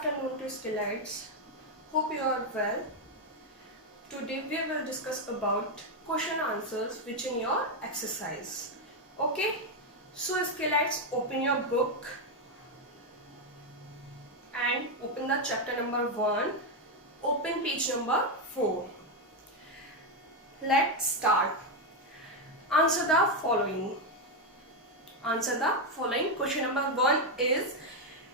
afternoon to Skillites. Hope you are well. Today we will discuss about question answers which in your exercise. Okay, so Skillites, open your book and open the chapter number 1. Open page number 4. Let's start. Answer the following. Question number 1 is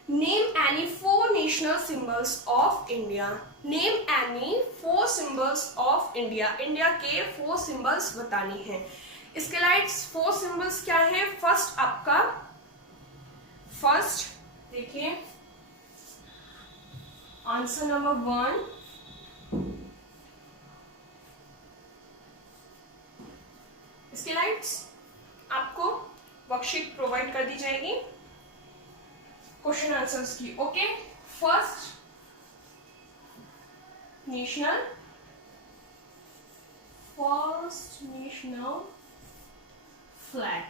name any 4 national symbols of India. Name any 4 symbols of India. India के 4 symbols बतानी है. इसके lights 4 symbols क्या है? First आपका देखिए answer number 1. इसके lights आपको वर्कशीट प्रोवाइड कर दी जाएगी क्वेश्चन आंसर्स की. Okay, first national flag.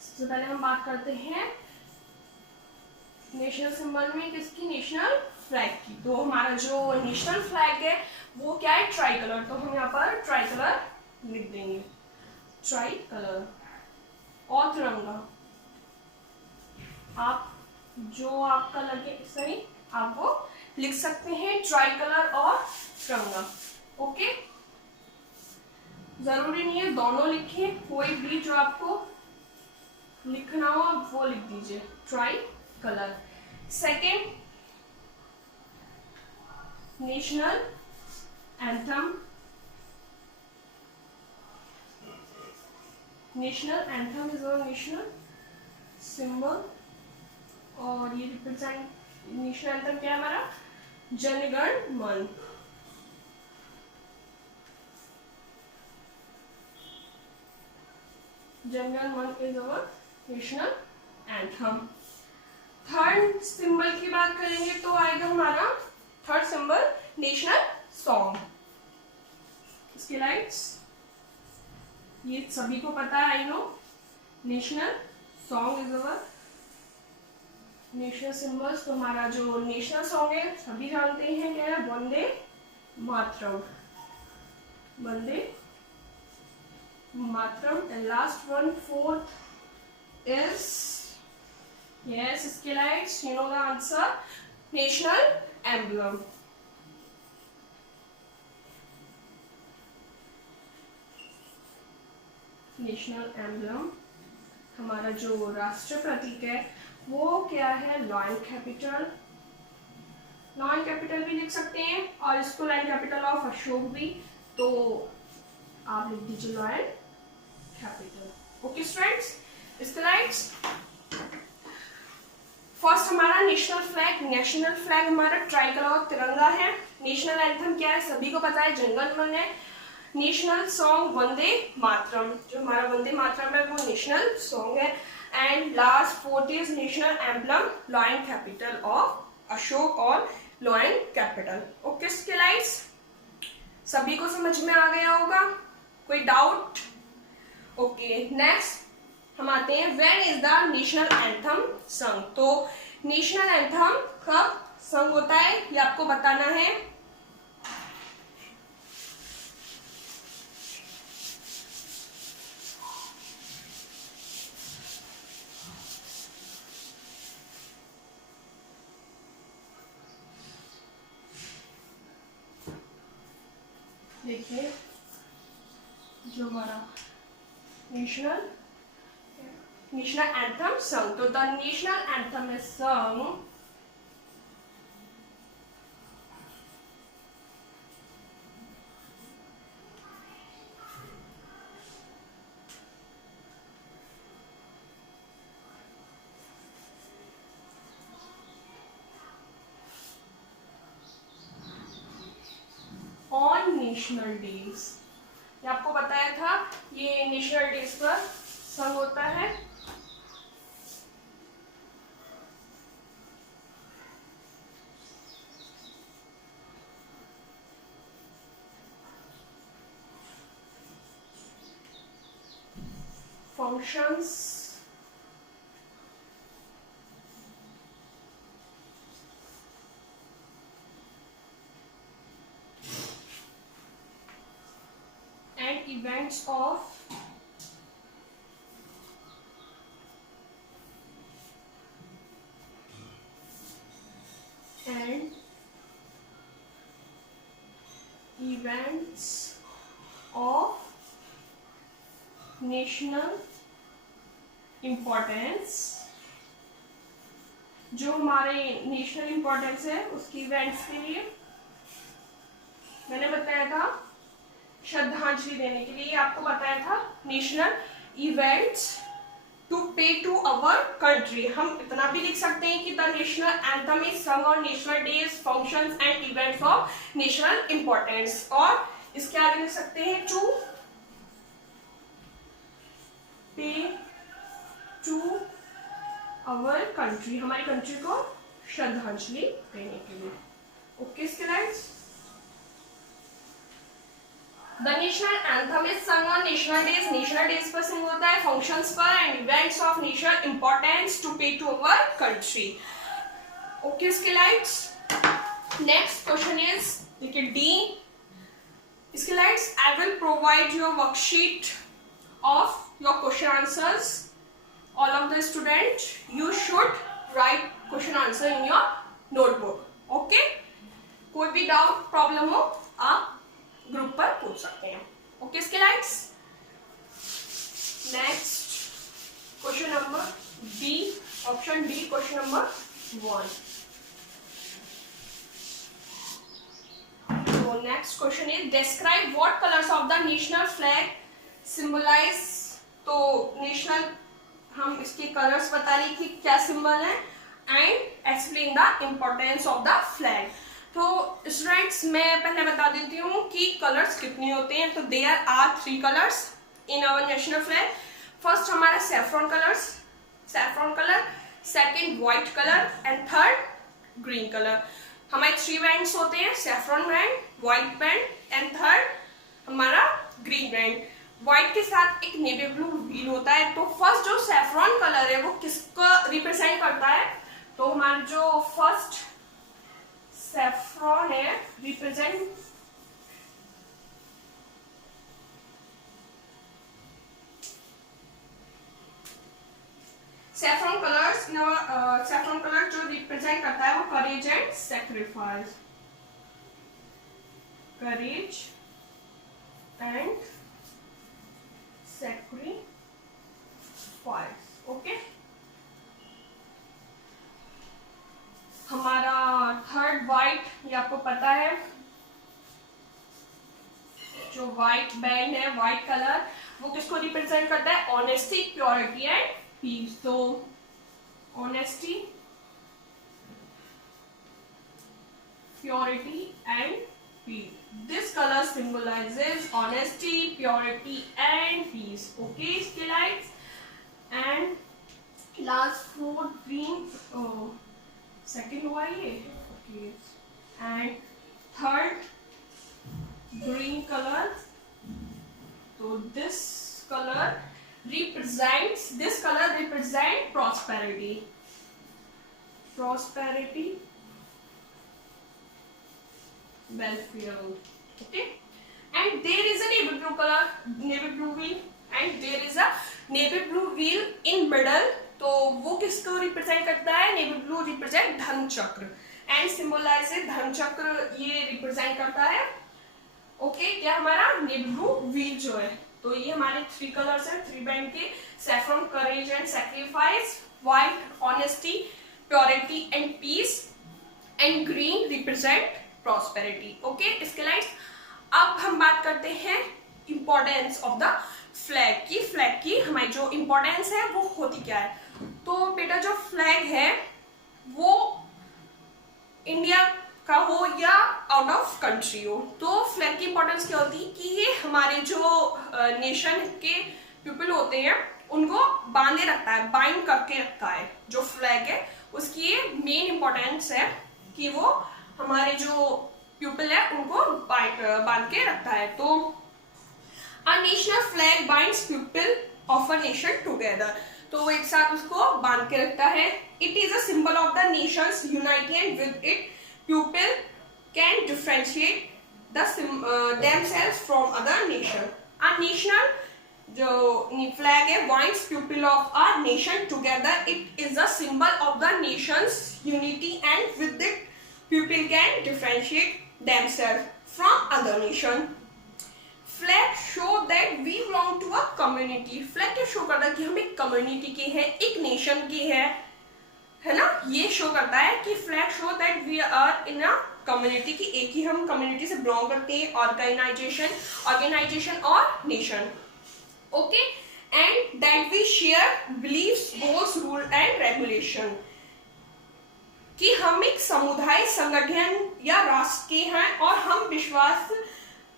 सबसे पहले हम बात करते हैं नेशनल सिंबल में किसकी? नेशनल फ्लैग की. तो हमारा जो नेशनल फ्लैग है वो क्या है? Try colour. तो हम यहाँ पर ट्राई कलर लिख देंगे. ट्राई कलर और तिरंगा. आप जो आपका लगे सही आप वो लिख सकते हैं. ट्राई कलर और तिरंगा. ओके, जरूरी नहीं है दोनों लिखिए, कोई भी जो आपको लिखना हो आप वो लिख दीजिए. Try colour. Second national anthem. National anthem is a national symbol और ये रिप्रेजेंट नेशनल एंथम क्या है हमारा? जनगण मन. जनगण मन is our national anthem. Third symbol की बात करेंगे तो आएगा हमारा थर्ड सिंबल नेशनल सॉन्ग. इसके लाइट्स ये सभी को पता है, I know. National song is our national symbols. तो हमारा जो नेशनल सॉन्ग है सभी जानते हैं क्या है? Vande Mataram. Vande Mataram. And last one fourth is yes इसके lights you know the answer national emblem. National emblem हमारा जो राष्ट्र प्रतीक है वो क्या है? Lion capital. लॉयन कैपिटल भी लिख सकते हैं और इसको लॉयन कैपिटल ऑफ अशोक भी. तो आप लिख दीजिए lion capital. Okay students, slides. First हमारा नेशनल फ्लैग. नेशनल फ्लैग हमारा ट्राई कलर और तिरंगा है. नेशनल एंथम क्या है? सभी को पता है, जनगण मन है. National song Vande Mataram. जो हमारा वंदे मातरम है वो नेशनल सॉन्ग है. And last fourth is national emblem lion capital of Ashok और लॉयन कैपिटल. ओके स्किलाइट्स, सभी को समझ में आ गया होगा? कोई डाउट? ओके, नेक्स्ट हम आते हैं when is the national anthem संग. तो नेशनल एंथम कब संग होता है ये आपको बताना है. देखिए जो हमारा नेशनल एंथम संग. तो द नेशनल एंथम इज संग ऑन नेशनल डेज. ये आपको बताया था, ये नेशनल डेज पर संग होता है. Functions events of national importance, जो हमारे नेशनल इम्पोर्टेंस है उसकी इवेंट्स के लिए मैंने बताया था श्रद्धांजलि देने के लिए, आपको बताया था national events to pay to our country. हम इतना भी लिख सकते हैं कि द नेशनल एंथम इज संग on national days, functions and events of national importance. और इसके आगे लिख सकते हैं to pay to our country, हमारी कंट्री को श्रद्धांजलि देने के लिए। Okay students, the national anthem is संग on national days, national days पर सिंग होता है, फंक्शंस पर and events of national importance to pay to our country. Okay students, next question is देखिए dear students, I will provide your worksheet of your question answers. All of the students, you should write question answer in your notebook. Okay? कोई भी doubt problem हो आप group पर पूछ सकते हैं। Okay students, next question number B, option D, question number 1। So next question is describe what colors of the national flag symbolise. तो national हम इसके कलर्स बता रही कि क्या सिंबल है and explain the importance of the flag. तो students मैं पहले बता देती हूँ कि कलर्स कितने होते हैं। तो there are 3 colours in our national flag. First हमारा saffron colour, second white colour and third green colour. हमारे 3 बैंड्स होते हैं, saffron band, white band and third हमारा ग्रीन बैंड। व्हाइट के साथ एक नेवी ब्लू व्हील होता है। तो फर्स्ट जो सैफ्रॉन कलर है वो किसको रिप्रेजेंट करता है? तो हमारा जो फर्स्ट सैफ्रॉन है represent saffron colours, saffron colour जो रिप्रेजेंट करता है वो courage and sacrifice, courage and sacrifice। Okay, हमारा थर्ड व्हाइट, ये आपको पता है जो व्हाइट बैंड है, व्हाइट कलर, वो किसको रिप्रेजेंट करता है? Honesty, purity and peace. तो honesty, purity and peace. This color symbolizes honesty, purity and peace. Okay, Skillites. And last fourth green, second हुआ ये. Okay. And third green color. So this color represents prosperity. Prosperity, welfare. Okay, and there is a navy blue color, navy blue wheel, and there is a navy blue wheel in middle. तो वो किसको represent करता है? Navy blue represent धर्म चक्र and symbolises धर्म चक्र, ये रिप्रेजेंट करता है। ओके, क्या हमारा नेवी ब्लू व्हील जो है। तो ये हमारे 3 कलर्स हैं 3 बैंड के, saffron, courage and sacrifice, white honesty, purity and peace, and green represent prosperity. Okay, इसके लाइक अब हम बात करते हैं इंपॉर्टेंस ऑफ द फ्लैग की हमारी जो इंपॉर्टेंस है वो होती क्या है। तो बेटा जो फ्लैग है वो इंडिया का हो या आउट ऑफ कंट्री हो, तो फ्लैग की इंपॉर्टेंस क्या होती है कि ये हमारे जो नेशन के पीपल होते हैं उनको बांधे रखता है, बाइंड करके रखता है। जो फ्लैग है उसकी ये मेन इंपॉर्टेंस है कि वो हमारे जो पीपल है उनको बांध के रखता है। तो a national flag binds people of a nation together, तो वो एक साथ उसको बांध के रखता है। It is a symbol of the Nations unity and with it people can differentiate themselves from other nation. A national जो फ्लैग है binds people of a nation together. It is a symbol of the nation's unity and with it people can differentiate themselves from other nation. Flag show that we belong to a community. Flag क्या show करता है कि हम एक community के हैं, एक nation के हैं, है ना। ये शो करता है कि flag show that we are in a community, की एक ही हम कम्युनिटी से बिलोंग करते हैं, ऑर्गेनाइजेशन और nation. Okay, and that we share beliefs, goals, rule and regulation, कि हम एक समुदाय, संगठन या राष्ट्र के हैं और हम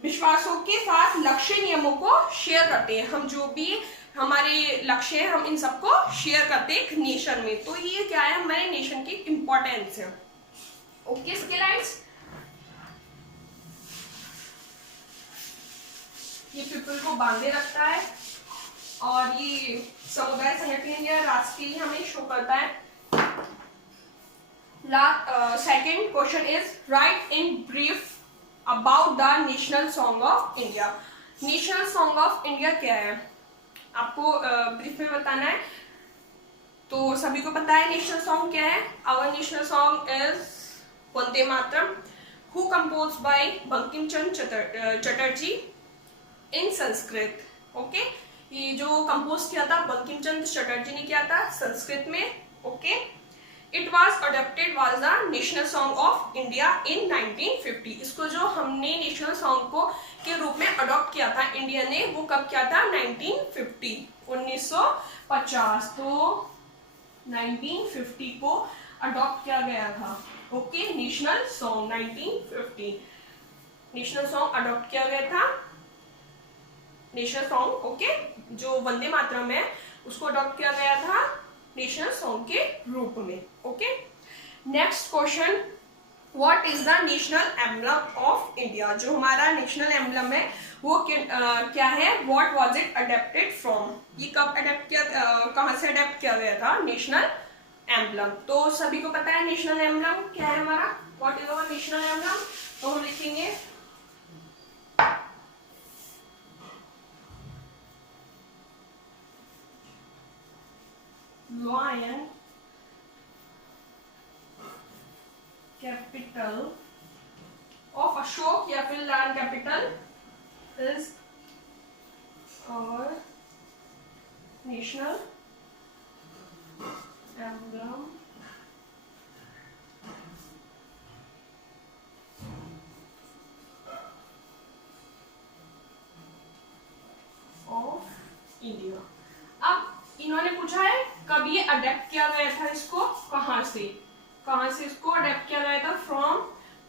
विश्वासों के साथ लक्ष्य, नियमों को शेयर करते हैं। हम जो भी हमारे लक्ष्य है हम इन सबको शेयर करते हैं एक नेशन में। तो ये क्या है, हमारे नेशन की इंपॉर्टेंस है। ओके स्किलाइट्स, ये पीपल को बांधे रखता है और ये समुदाय, संगठन या राष्ट्र के लिए हमें शो करता है। Second question is right in brief about the national song of India. National song of India क्या है, आपको ब्रीफ में बताना है। तो सभी को पता है नेशनल सॉन्ग क्या है। Our national song is Vande Mataram, who compose by Bankim Chandra Chatterjee in Sanskrit. Okay, ये जो कंपोज किया था बंकिम चंद्र चटर्जी ने किया था संस्कृत में। Okay, it was adopted was the national song of India in 1950। इसको जो हमने नेशनल सॉन्ग को के रूप में अडॉप्ट किया था इंडिया ने, वो कब किया था, 1950, 1950। तो 1950 को अडॉप्ट किया गया था। Okay, national song 1950 national song adopt किया गया था। नेशनल सॉन्ग, ओके, जो वंदे मातरम है उसको अडॉप्ट किया गया था नेशनल सॉन्ग के रूप में। Okay, next question, what is the national emblem of India. जो हमारा नेशनल एम्बलम है वो क्या है, what was it adapted from. ये कब अडेप्ट किया, कहाँ से अडेप्ट किया गया था नेशनल एम्बलम। तो सभी को पता है नेशनल एम्बलम क्या है हमारा, what is our national emblem. तो हम लिखेंगे lion, capital of Ashok या फिर land capital is our national emblem of India। अब इन्होंने पूछा है कब ये अडेप्ट किया गया था, इसको कहाँ से इसको अडेप्ट किया गया था, फ्रॉम।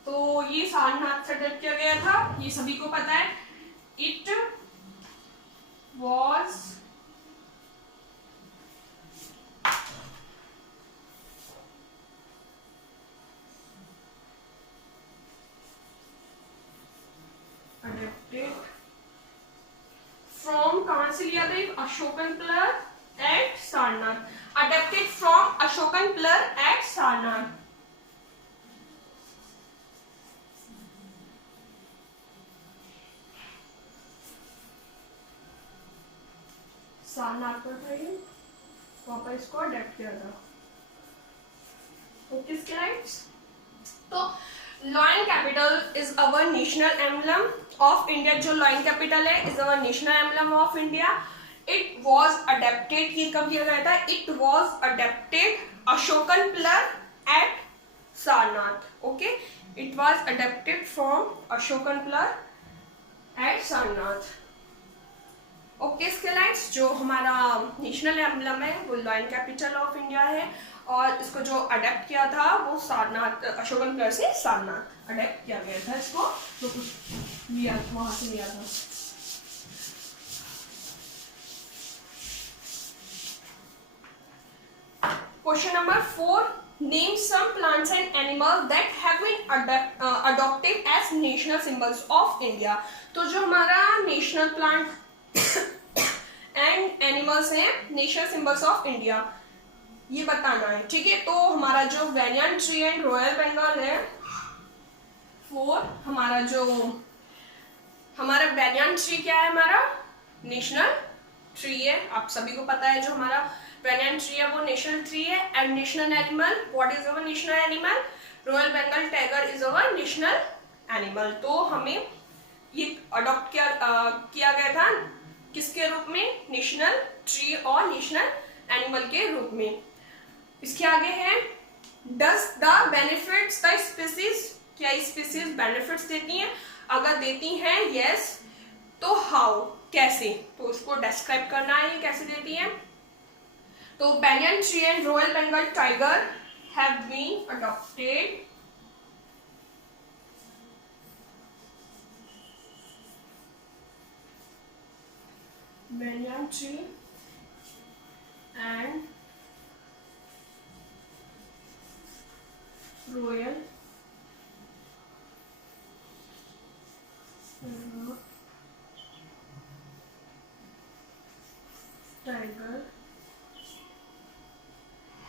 तो ये सारनाथ से अडेप्ट किया गया था, ये सभी को पता है। इट वॉज अडेप्टेड फ्रॉम, कहां से लिया था, Ashokan pillar at Sarnath. Adapted from Ashokan pillar at Sarnath. Sarnath पर था ये, वहां पर इसको अडेप्ट किया था। ओके स्लाइड्स, तो lion capital is our national emblem of India. जो लॉयन कैपिटल है is our national emblem of India. It was adapted, ये कब किया गया था, it was adapted Ashokan pillar at Sarnath. Okay, it was adapted from Ashokan pillar at Sarnath. Okay स्केलाइट्स, जो हमारा national emblem है वो लॉयन कैपिटल ऑफ इंडिया है और इसको जो अडेप्ट किया था वो सारनाथ, अशोकन पिलर से सारनाथ अडेप्ट किया गया था। इसको तो कुछ लिया वहां से लिया था। Question number 4. Name some plants and animals that have been adopted as national symbols of India. तो जो हमारा नेशनल प्लांट एंड एनिमल्स हैं नेशनल सिंबल्स ऑफ इंडिया, ये बताना है। ठीक है, तो हमारा जो वैनियन ट्री एंड रॉयल बंगाल है, वो हमारा जो हमारा वैनियन ट्री क्या है, हमारा नेशनल ट्री है, आप सभी को पता है जो हमारा banyan ट्री है वो नेशनल ट्री है। And national animal, what is our national animal? Royal Bengal tiger is our national animal. तो हमें ये अडॉप्ट किया गया था किसके रूप में? नेशनल ट्री और नेशनल एनिमल के रूप में। इसके आगे है does the benefits the species, क्या स्पीसीज बेनिफिट्स देती हैं? अगर देती हैं यस, तो हाउ, कैसे? तो उसको डिस्क्राइब करना है ये कैसे देती है। तो banyan tree and Royal Bengal tiger have been adopted banyan tree and Royal tiger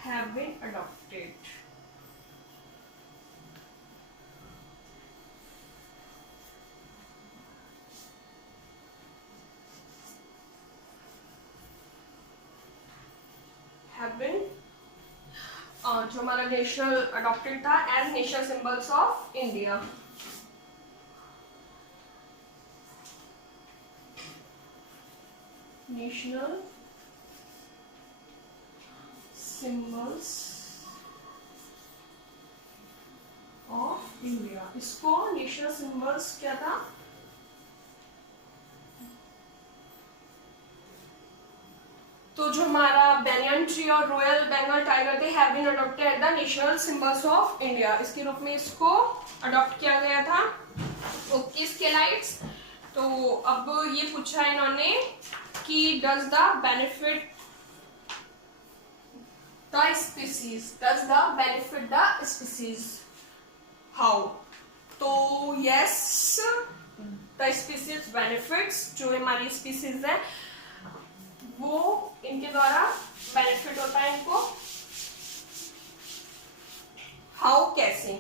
have been adopted. Have been जो हमारा नेशनल अडॉप्टेड था as national symbols of India. National symbols of India, इसको नेशनल सिंबल्स क्या था? तो जो हमारा banyan tree और रॉयल बंगाल टाइगर थे have been adopted at the national symbols of India, इसके रूप में इसको अडॉप्ट किया गया था। ओके स्केलाइट्स, तो अब ये पूछा है इन्होंने कि does the benefit the species, does the benefit the species, how? तो yes, the species benefits, जो हमारी species है वो इनके द्वारा benefit होता है इनको। how, कैसे?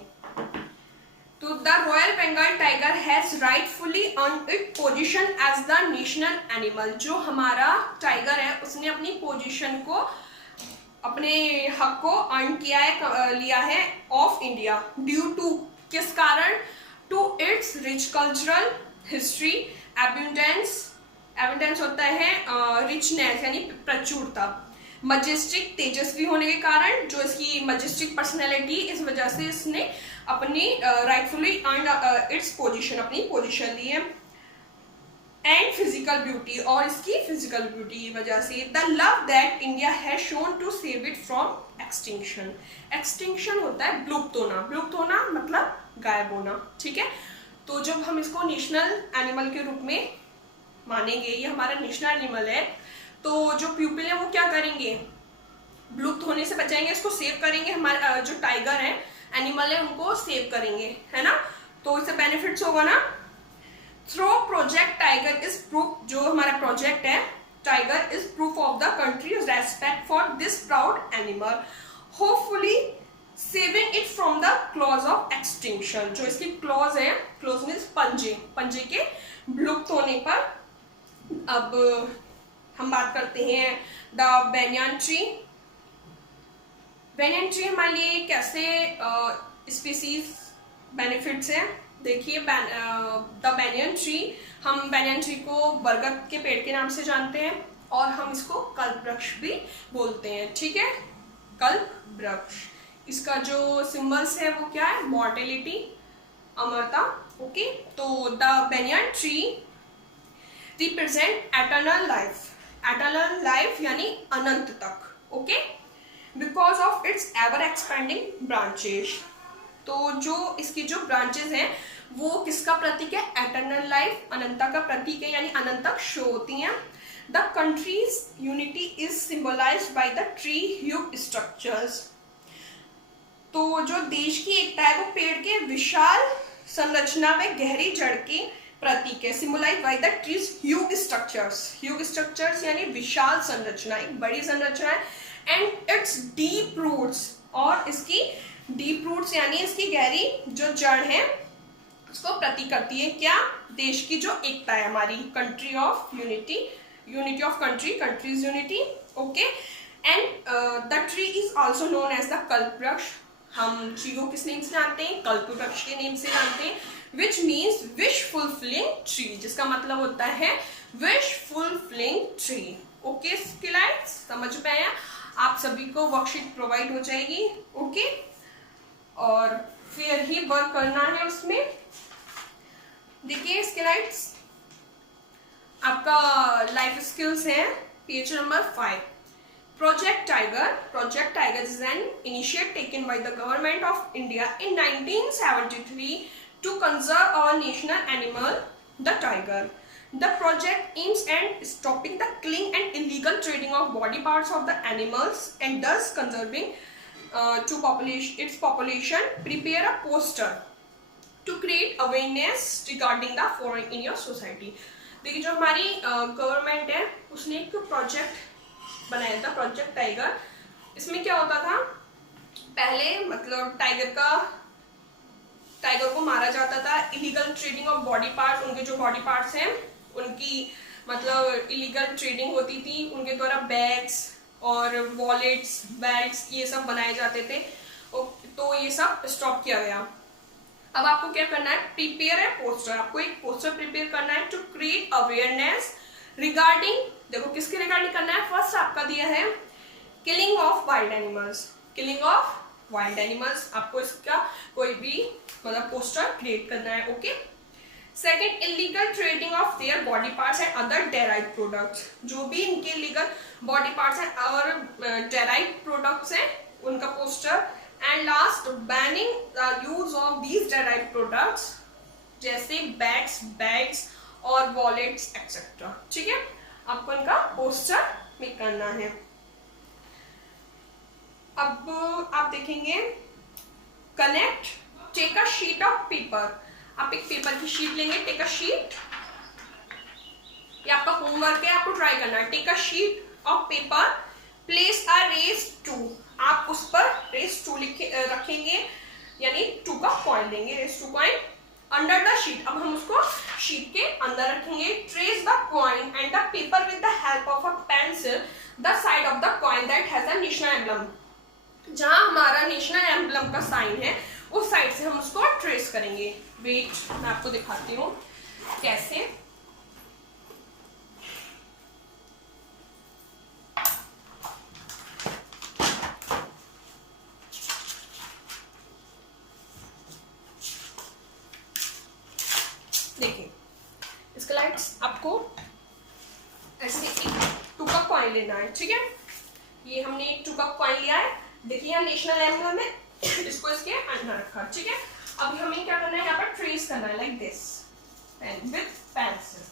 तो the Royal Bengal tiger has rightfully earned its position as the national animal, जो हमारा टाइगर है उसने अपनी पोजीशन को, अपने हक को अर्न किया है, लिया है ऑफ इंडिया। ड्यू टू, किस कारण? To it's rich cultural history, abundance, abundance होता है रिचनेस यानी प्रचुरता, मजेस्टिक, तेजस्वी होने के कारण, जो इसकी मजेस्टिक पर्सनैलिटी, इस वजह से इसने अपनी राइटफुली अर्न इट्स पोजीशन, अपनी पोजीशन ली है। एंड फिजिकल ब्यूटी, और इसकी फिजिकल ब्यूटी की वजह से। The love that India has shown to save it from extinction, extinction होता है विलुप्त होना, विलुप्त होना मतलब गायब होना, ठीक है। तो जब हम इसको नेशनल एनिमल के रूप में मानेंगे, ये हमारा नेशनल एनिमल है, तो जो पीपल है वो क्या करेंगे? विलुप्त होने से बचाएंगे, इसको सेव करेंगे, हमारे जो टाइगर है, एनिमल है, उनको सेव करेंगे, है ना। तो इससे बेनिफिट्स होगा ना। Through project tiger is proof, जो हमारा प्रोजेक्ट है tiger is proof of the country's respect for this proud animal, hopefully saving it from the claws of extinction, जो इसकी क्लॉज है, क्लॉज मीन्स पंजे, पंजे के विलुप्त होने पर। अब हम बात करते हैं the banyan tree. banyan tree हमारे लिए कैसे स्पीसीज बेनिफिट्स है? देखिए द banyan ट्री, हम banyan ट्री को बरगद के पेड़ के नाम से जानते हैं और हम इसको कल्प वृक्ष भी बोलते हैं, ठीक है, कल्प वृक्ष। इसका जो सिंबल्स है वो क्या है? मॉर्टेलिटी, अमरता, ओके। तो the banyan tree represent eternal life, eternal life यानी अनंत तक, okay, because of its ever expanding branches. तो जो इसकी जो ब्रांचेस हैं वो किसका प्रतीक है? एटर्नल लाइफ, अनंता का प्रतीक है, यानी अनंत तक शो होती हैं। The country's unity is symbolised by the tree huge structures. तो जो देश की एकता है वो पेड़ के विशाल संरचना व गहरी जड़ के प्रतीक है, symbolised by the tree's huge structures. Huge structures यानी विशाल संरचना, एक बड़ी संरचना है। एंड इट्स डीप रूट्स, और इसकी डीप रूट्स यानी इसकी गहरी जो जड़ है, उसको प्रतीक करती है क्या? देश की जो एकता है हमारी, country of unity, unity of country, country's unity. Okay, and the tree is also known as the Kalpavriksha. हम ट्री को किस नेम से जानते हैं? कल्प वृक्ष के नेम से जानते हैं, which means wish fulfilling tree, जिसका मतलब होता है विश फुलफिलिंग ट्री। ओके स्किलाइट्स, समझ में आया? आप सभी को वर्कशीट प्रोवाइड हो जाएगी। ओके, और फिर ही वर्क करना है उसमें। देखिए स्किलाइट्स, आपका लाइफ स्किल्स है page number 5। Project Tiger. Project Tiger is an initiative taken by the government of India in 1973 to conserve our national animal, the tiger. The project aims at stopping the killing and illegal trading of body parts of the animals and thus conserving its population. Prepare a poster to create awareness regarding the following in your society. देखिए जो हमारी government है उसने एक project बनाया था, project tiger. इसमें क्या होता था, पहले मतलब टाइगर को मारा जाता था, illegal trading of body parts, उनके जो बॉडी पार्ट्स हैं उनकी मतलब इलीगल ट्रेडिंग होती थी, उनके द्वारा बैग्स और वॉलेट्स, बेल्ट्स ये सब बनाए जाते थे, तो ये सब स्टॉप किया गया। अब आपको क्या करना है? प्रिपेयर है पोस्टर, आपको एक पोस्टर प्रिपेयर करना है टू क्रिएट अवेयरनेस रिगार्डिंग, देखो किसके रिगार्डिंग करना है? फर्स्ट आपका दिया है killing of wild animals, killing of wild animals, आपको इसका कोई भी मतलब पोस्टर क्रिएट करना है। Okay, second illegal trading of their body parts and other derived products, जो भी इनके इलीगल बॉडी पार्ट्स हैं और डेराइव्ड प्रोडक्ट्स हैं उनका poster. And last banning the use of these derived products जैसे बैग्स और वॉलेट्स एक्सेट्रा। ठीक है, आपको इनका पोस्टर मेक करना है। अब आप देखेंगे connect, take a sheet of paper, आप एक पेपर की शीट लेंगे, टेक अ शीट, ये आपका होमवर्क है, आपको ट्राई करना है। Take a sheet of paper, place a रेस 2, आप उस पर रेस 2 रखेंगे, यानी 2 का पॉइंट देंगे, रेस 2 पॉइंट अंडर द शीट। अब हम उसको शीट के अंदर रखेंगे। Trace the coin and the paper with the help of a pencil the side of the coin that has a national emblem, जहां हमारा नेशनल एम्बलम का साइन है उस साइड से हम उसको ट्रेस करेंगे। वेट, मैं आपको दिखाती हूँ कैसे। देखिए इसका लाइट्स, आपको ऐसे एक 2 का कॉइन लेना है। ठीक है, ये हमने एक 2 का कॉइन लिया है, देखिए यहाँ नेशनल एम्बलम है, इसको इसके अंदर रखा। ठीक है, अब हमें क्या करना है, यहाँ पर ट्रेस करना है like this pen with pencil.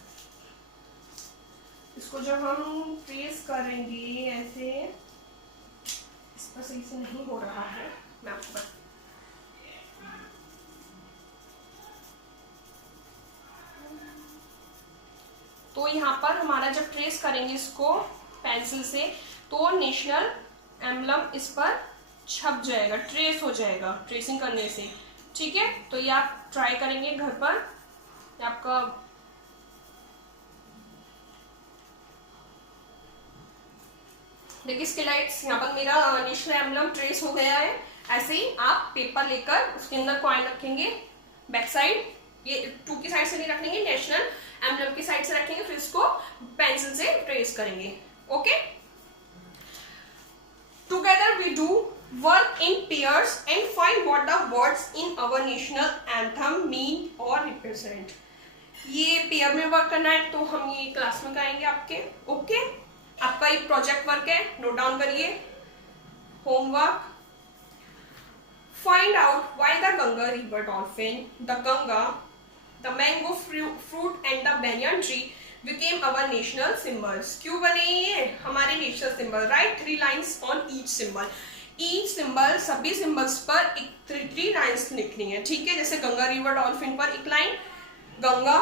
इसको जब हम ट्रेस करेंगे ऐसे, इस पर सही से नहीं हो रहा है, मैं आपको बता, तो यहाँ पर हमारा जब ट्रेस करेंगे इसको पेंसिल से, तो नेशनल एम्बलम इस पर छप जाएगा, ट्रेस हो जाएगा ट्रेसिंग करने से। ठीक है, तो ये आप ट्राई करेंगे घर पर। आपका देखिए स्किलाइट्स, यहाँ पर मेरा नेशनल एम्बलम ट्रेस हो गया है। ऐसे ही आप पेपर लेकर उसके अंदर कॉइन रखेंगे, बैक साइड, ये 2 की साइड से नहीं रखेंगे, नेशनल एम्बलम की साइड से रखेंगे, फिर इसको पेंसिल से ट्रेस करेंगे। Okay, together we do work in pairs and find what the words in our national anthem mean और रिप्रेजेंट। ये पेयर में वर्क करना है, तो हम ये क्लास में कराएंगे आपके। ओके, आपका एक प्रोजेक्ट वर्क है, नोट डाउन करिए। Homework, find out why the Ganga river dolphin, the Ganga, the mango fruit and the banyan tree became our national symbols. क्यों बने ये हमारे national symbol? Right 3 lines on each symbol. Each symbol, सभी symbols पर एक 3 lines लिखनी है। ठीक है, जैसे गंगा रिवर डॉल्फिन पर एक line, Ganga,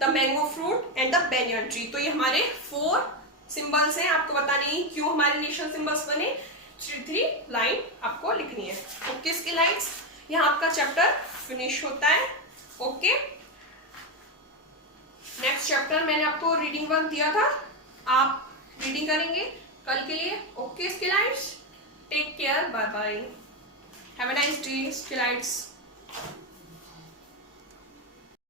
the mango fruit and the banyan tree, तो ये हमारे 4 सिंबल्स हैं। आपको बताने ही क्यों हमारे नेशनल सिंबल्स बने, 3 लाइन आपको लिखनी है। ओके इसकी लाइन्स, यहाँ आपका चैप्टर फिनिश होता है। ओके, नेक्स्ट चैप्टर मैंने आपको रीडिंग वर्क दिया था, आप रीडिंग करेंगे कल के लिए। Okay Skillites, take care, bye bye, have a nice day स्किलाइट्स।